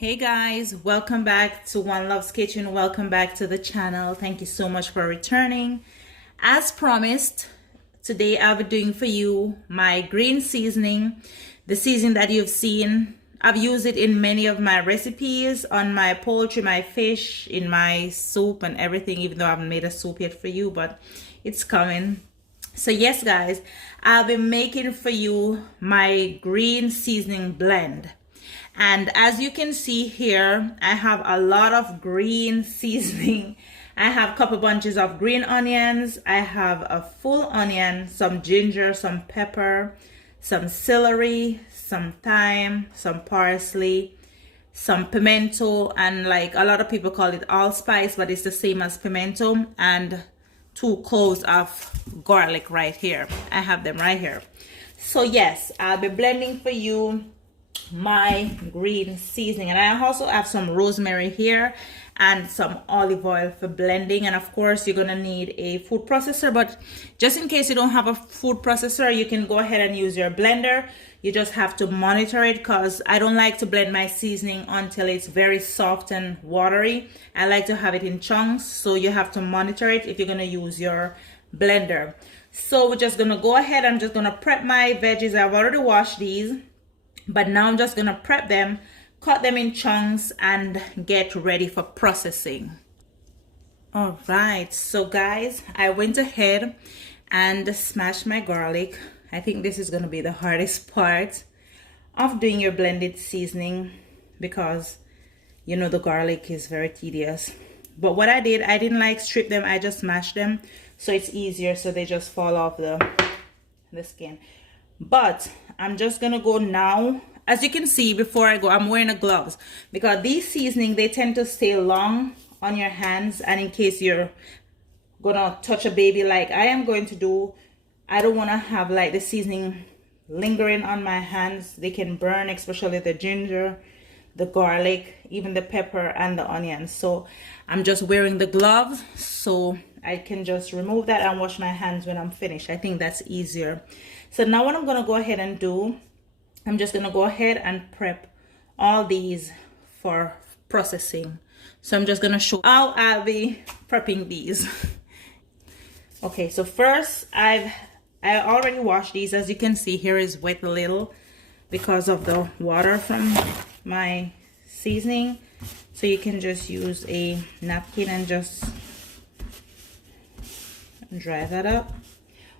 Hey guys, welcome back to One Love's Kitchen. Welcome back to the channel. Thank you so much for returning. As promised, today I'll be doing for you my green seasoning, the seasoning that you've seen. I've used it in many of my recipes, on my poultry, my fish, in my soup and everything, even though I haven't made a soup yet for you, but it's coming. So yes guys, I'll be making for you my green seasoning blend. And as you can see here, I have a lot of green seasoning. I have a couple bunches of green onions. I have a full onion, some ginger, some pepper, some celery, some thyme, some parsley, some pimento, and like a lot of people call it allspice, but it's the same as pimento, and 2 cloves of garlic right here. I have them right here. So yes, I'll be blending for you my green seasoning, and I also have some rosemary here and some olive oil for blending. And of course you're gonna need a food processor, but just in case you don't have a food processor, you can go ahead and use your blender. You just have to monitor it, because I don't like to blend my seasoning until it's very soft and watery. I like to have it in chunks, so you have to monitor it if you're gonna use your blender. So we're just gonna go ahead. I'm just gonna prep my veggies. I've already washed these, but now I'm just gonna prep them, cut them in chunks, and get ready for processing. All right, so guys, I went ahead and smashed my garlic. I think this is gonna be the hardest part of doing your blended seasoning, because you know the garlic is very tedious. But what I did, I didn't like strip them, I just smashed them, so it's easier, so they just fall off the skin. But I'm just gonna go now. As you can see, before I go, I'm wearing the gloves, because these seasoning, they tend to stay long on your hands, and in case you're gonna touch a baby like I am going to do, I don't want to have like the seasoning lingering on my hands. They can burn, especially the ginger, the garlic, even the pepper and the onions. So I'm just wearing the gloves so I can just remove that and wash my hands when I'm finished. I think that's easier. So now what I'm going to go ahead and do, I'm just going to go ahead and prep all these for processing. So I'm just going to show how I'll be prepping these. Okay, so first I already washed these. As you can see, here is wet a little because of the water from my seasoning. So you can just use a napkin and just dry that up.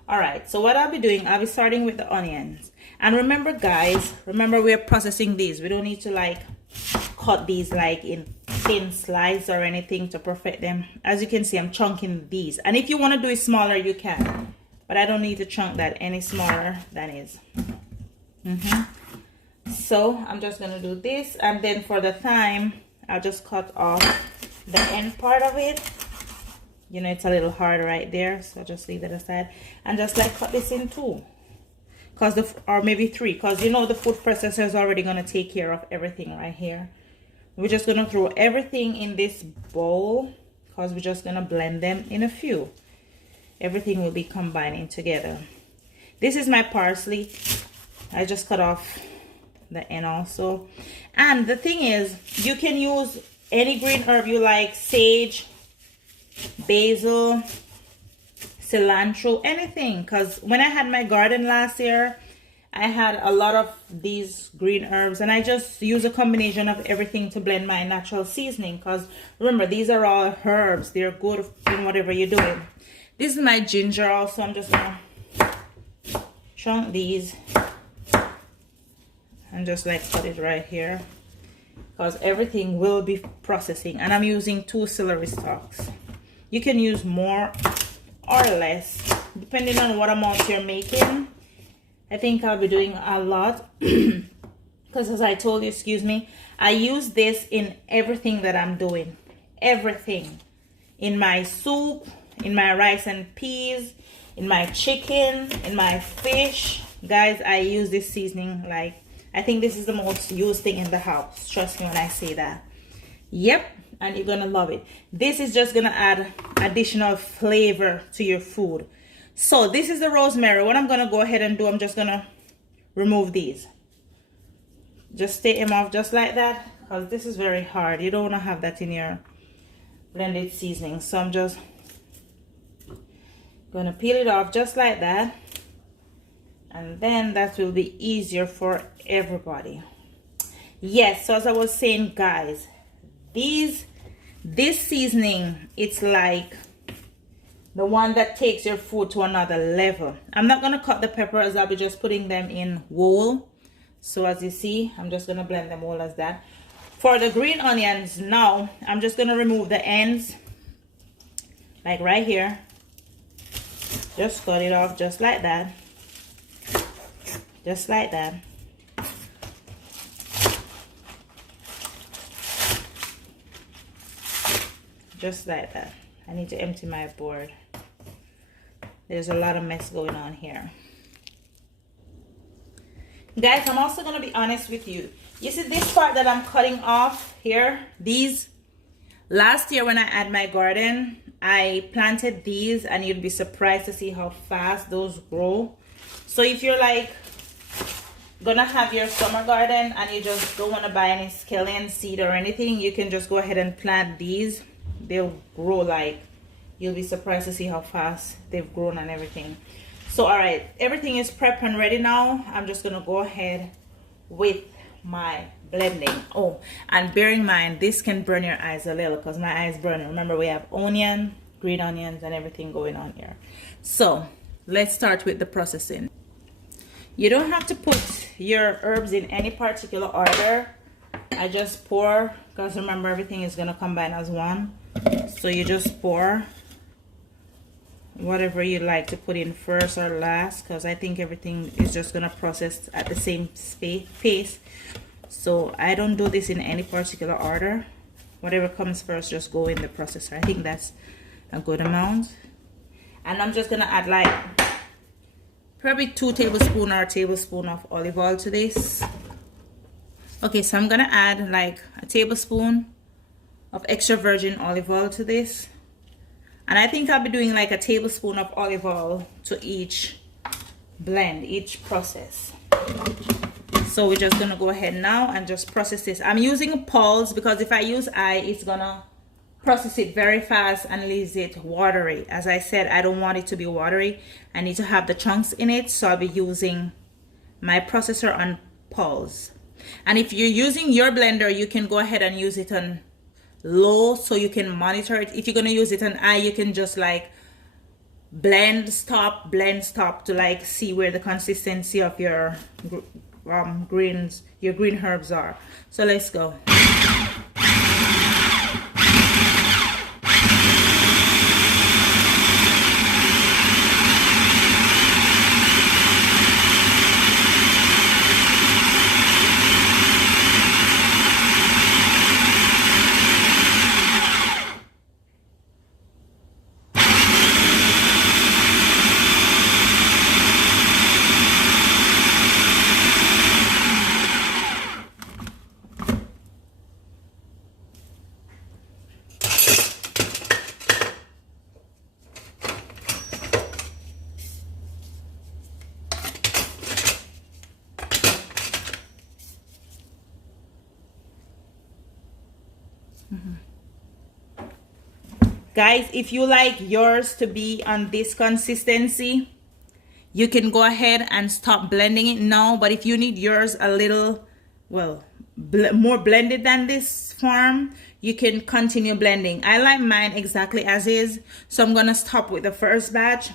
All right, so what I'll be doing, I'll be starting with the onions. And remember guys, remember we're processing these. We don't need to like cut these like in thin slices or anything to perfect them. As you can see, I'm chunking these. And if you want to do it smaller, you can. But I don't need to chunk that any smaller than is. So I'm just going to do this. And then for the thyme, I'll just cut off the end part of it. You know, it's a little hard right there, so I'll just leave that aside. And just like cut this in 2. Or maybe 3. Because you know the food processor is already going to take care of everything right here. We're just going to throw everything in this bowl, because we're just going to blend them in a few. Everything will be combining together. This is my parsley. I just cut off the end also. And the thing is, you can use any green herb you like: sage, basil, cilantro, anything. Because when I had my garden last year, I had a lot of these green herbs, and I just use a combination of everything to blend my natural seasoning. Because remember, these are all herbs. They're good in whatever you're doing. This is my ginger also. I'm just gonna chunk these and just like cut it right here, because everything will be processing. And I'm using 2 celery stalks. You can use more or less depending on what amount you're making. I think I'll be doing a lot because, as I told you, excuse me, I use this in everything that I'm doing. Everything. In my soup, in my rice and peas, in my chicken, in my fish. Guys, I use this seasoning like, I think this is the most used thing in the house. Trust me when I say that. Yep, and you're gonna love it. This is just gonna add additional flavor to your food. So this is the rosemary. What I'm gonna go ahead and do, I'm just gonna remove these. Just take them off just like that. because this is very hard. You don't want to have that in your blended seasoning. So I'm just gonna peel it off just like that, and then that will be easier for everybody. Yes, so as I was saying, guys, this seasoning, it's like the one that takes your food to another level. I'm not gonna cut the peppers, I'll be just putting them in whole. So as you see, I'm just gonna blend them all as that. For the green onions now, I'm just gonna remove the ends, like right here. Just cut it off just like that. Just like that. Just like that. I need to empty my board. There's a lot of mess going on here. Guys, I'm also going to be honest with you. You see this part that I'm cutting off here? These, last year when I had my garden, I planted these, and you'd be surprised to see how fast those grow. So if you're like gonna have your summer garden and you just don't want to buy any scallion seed or anything, you can just go ahead and plant these. They'll grow, like, you'll be surprised to see how fast they've grown and everything. So all right, everything is prepped and ready now. I'm just gonna go ahead with my blending. Oh, and bear in mind, this can burn your eyes a little because my eyes burn. Remember, we have onion, green onions, and everything going on here. So let's start with the processing. You don't have to put your herbs in any particular order. I just pour, because remember, everything is gonna combine as one. So you just pour whatever you like to put in first or last, because I think everything is just gonna process at the same pace. So I don't do this in any particular order. Whatever comes first, just go in the processor. I think that's a good amount. And I'm just gonna add like probably 2 tablespoons or a tablespoon of olive oil to this. Okay, so I'm gonna add like a tablespoon of extra virgin olive oil to this. And I think I'll be doing like a tablespoon of olive oil to each blend, each process. So we're just gonna go ahead now and just process this. I'm using pulse because if I use eye, it's gonna process it very fast and leaves it watery. As I said, I don't want it to be watery. I need to have the chunks in it, so I'll be using my processor on pulse. And if you're using your blender, you can go ahead and use it on low so you can monitor it. If you're gonna use it on high, you can just like blend stop to like see where the consistency of your green herbs are. So let's go. Guys, if you like yours to be on this consistency, you can go ahead and stop blending it now. But if you need yours a little, well, more blended than this form, you can continue blending. I like mine exactly as is, so I'm gonna stop with the first batch.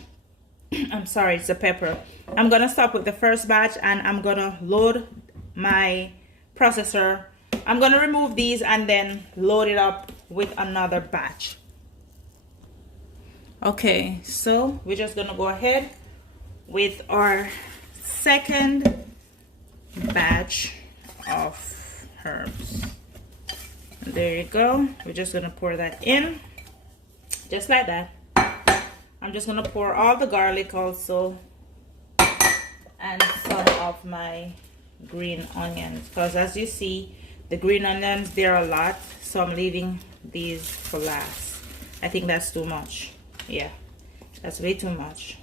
I'm sorry, it's a pepper. I'm gonna stop with the first batch and I'm gonna load my processor. I'm gonna remove these and then load it up with another batch. Okay, so we're just gonna go ahead with our second batch of herbs. There you go. We're just gonna pour that in just like that. I'm just gonna pour all the garlic also and some of my green onions, because as you see, the green onions, they're a lot, so I'm leaving these for last. I think that's too much. Yeah, that's way too much.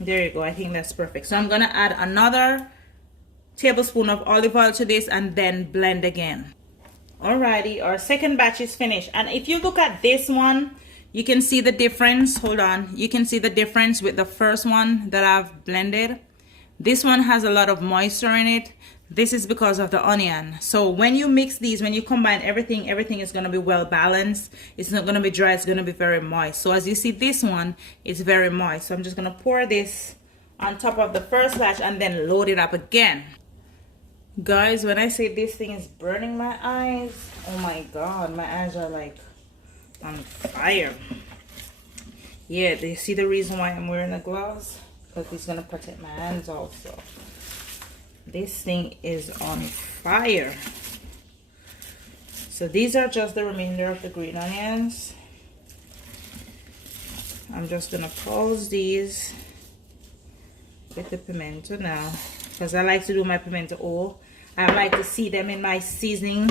There you go. I think that's perfect. So I'm gonna add another tablespoon of olive oil to this and then blend again. Alrighty, our second batch is finished. And if you look at this one, you can see the difference. Hold on. You can see the difference with the first one that I've blended. This one has a lot of moisture in it. This is because of the onion. So when you mix these, when you combine everything is going to be well balanced. It's not going to be dry. It's going to be very moist. So as you see, this one is very moist. So I'm just going to pour this on top of the first batch and then load it up again. Guys, when I say this thing is burning my eyes, oh my God, my eyes are like on fire. Yeah, do you see the reason why I'm wearing the gloves? Because it's going to protect my hands also. This thing is on fire. So these are just the remainder of the green onions. I'm just going to pause these with the pimento now, because I like to do my pimento oil. I like to see them in my seasoning.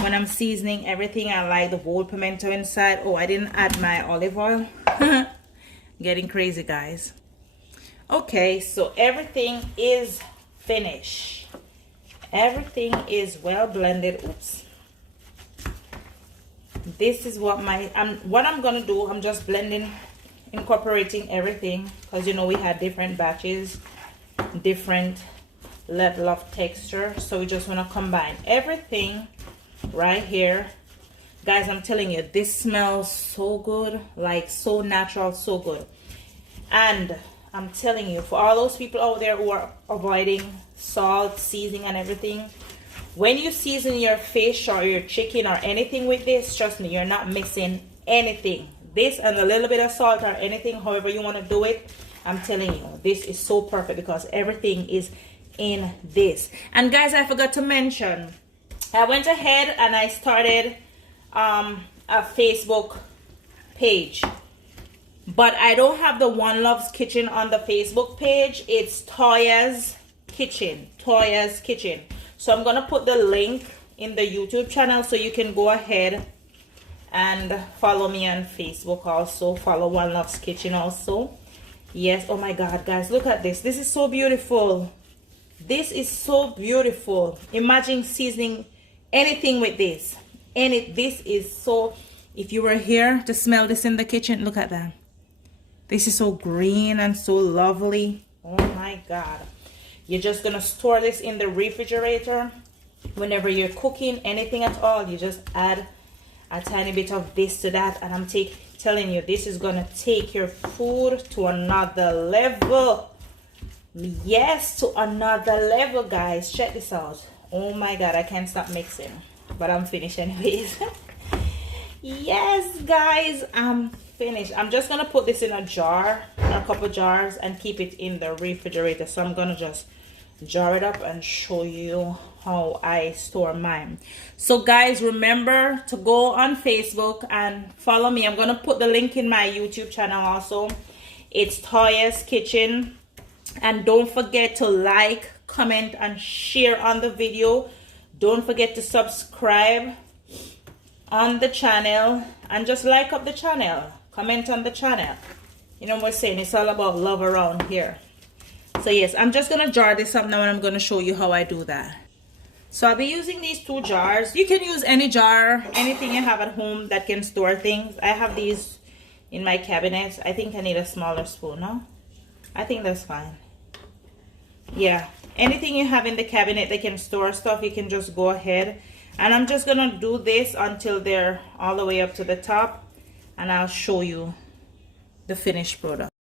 When I'm seasoning everything, I like the whole pimento inside. Oh, I didn't add my olive oil. Getting crazy, guys. Okay, so everything is finished. Everything is well blended. Oops. This is what I'm gonna do. I'm just blending, incorporating everything, because you know we had different batches, different level of texture. So we just want to combine everything right here. Guys, I'm telling you, this smells so good, like so natural, so good. And I'm telling you, for all those people out there who are avoiding salt, seasoning and everything, when you season your fish or your chicken or anything with this, trust me, you're not missing anything. This and a little bit of salt or anything, however you want to do it, I'm telling you, this is so perfect because everything is in this. And guys, I forgot to mention, I went ahead and I started a Facebook page, but I don't have the One Loves Kitchen on the Facebook page. It's Toya's Kitchen. Toya's Kitchen. So I'm gonna put the link in the YouTube channel so you can go ahead and follow me on Facebook also. Follow One Loves Kitchen also. Yes, oh my God, guys, look at this. This is so beautiful. This is so beautiful. Imagine seasoning anything with this. This is so, if you were here to smell this in the kitchen, look at that. This is so green and so lovely. Oh my God. You're just gonna store this in the refrigerator. Whenever you're cooking anything at all, you just add a tiny bit of this to that, and I'm telling you, this is gonna take your food to another level. Yes, to another level, guys. Check this out. Oh my God, I can't stop mixing, but I'm finished anyways. Yes, guys, I'm finished. I'm just gonna put this in a jar, a couple jars, and keep it in the refrigerator. So I'm gonna just jar it up and show you how I store mine. So guys, remember to go on Facebook and follow me. I'm gonna put the link in my YouTube channel also. It's Toya's Kitchen. And don't forget to like, comment and share on the video. Don't forget to subscribe on the channel and just like up the channel, comment on the channel. You know what we're saying, it's all about love around here. So yes, I'm just gonna jar this up now and I'm gonna show you how I do that. So I'll be using these two jars. You can use any jar, anything you have at home that can store things. I have these in my cabinet. I think I need a smaller spoon, no? I think that's fine. Yeah, anything you have in the cabinet that can store stuff, you can just go ahead. And I'm just gonna do this until they're all the way up to the top, and I'll show you the finished product.